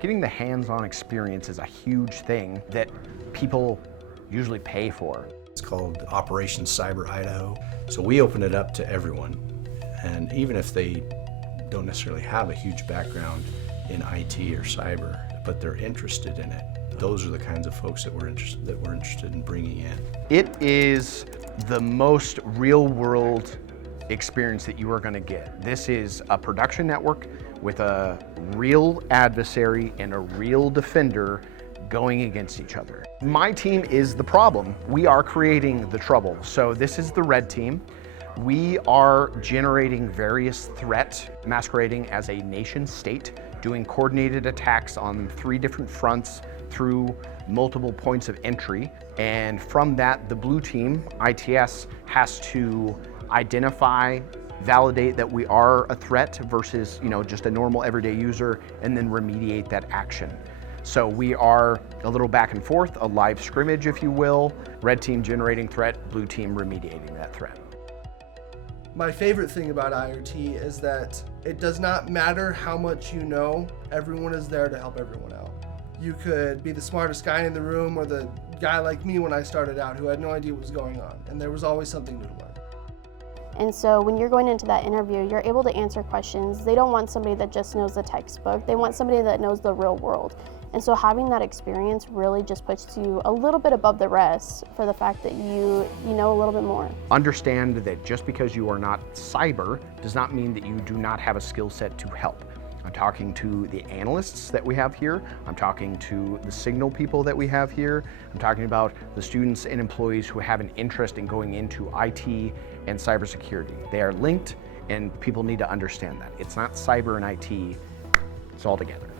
Getting the hands-on experience is a huge thing that people usually pay for. It's called Operation Cyber Idaho. So we open it up to everyone. And even if they don't necessarily have a huge background in IT or cyber, but they're interested in it, those are the kinds of folks that we're interested in bringing in. It is the most real-world experience that you are going to get. This is a production network with a real adversary and a real defender going against each other. My team is the problem. We are creating the trouble. So this is the red team. We are generating various threats, masquerading as a nation state, doing coordinated attacks on 3 different fronts through multiple points of entry. And from that, the blue team, ITS, has to identify, validate that we are a threat versus, just a normal everyday user, and then remediate that action. So we are a little back and forth, a live scrimmage, if you will. Red team generating threat, blue team remediating that threat. My favorite thing about IRT is that it does not matter how much you know, everyone is there to help everyone out. You could be the smartest guy in the room or the guy like me when I started out who had no idea what was going on, and there was always something new to learn. And so when you're going into that interview, you're able to answer questions. They don't want somebody that just knows the textbook. They want somebody that knows the real world. And so having that experience really just puts you a little bit above the rest for the fact that you know a little bit more. Understand that just because you are not cyber does not mean that you do not have a skill set to help. I'm talking to the analysts that we have here. I'm talking to the signal people that we have here. I'm talking about the students and employees who have an interest in going into IT and cybersecurity. They are linked, and people need to understand that. It's not cyber and IT, it's all together.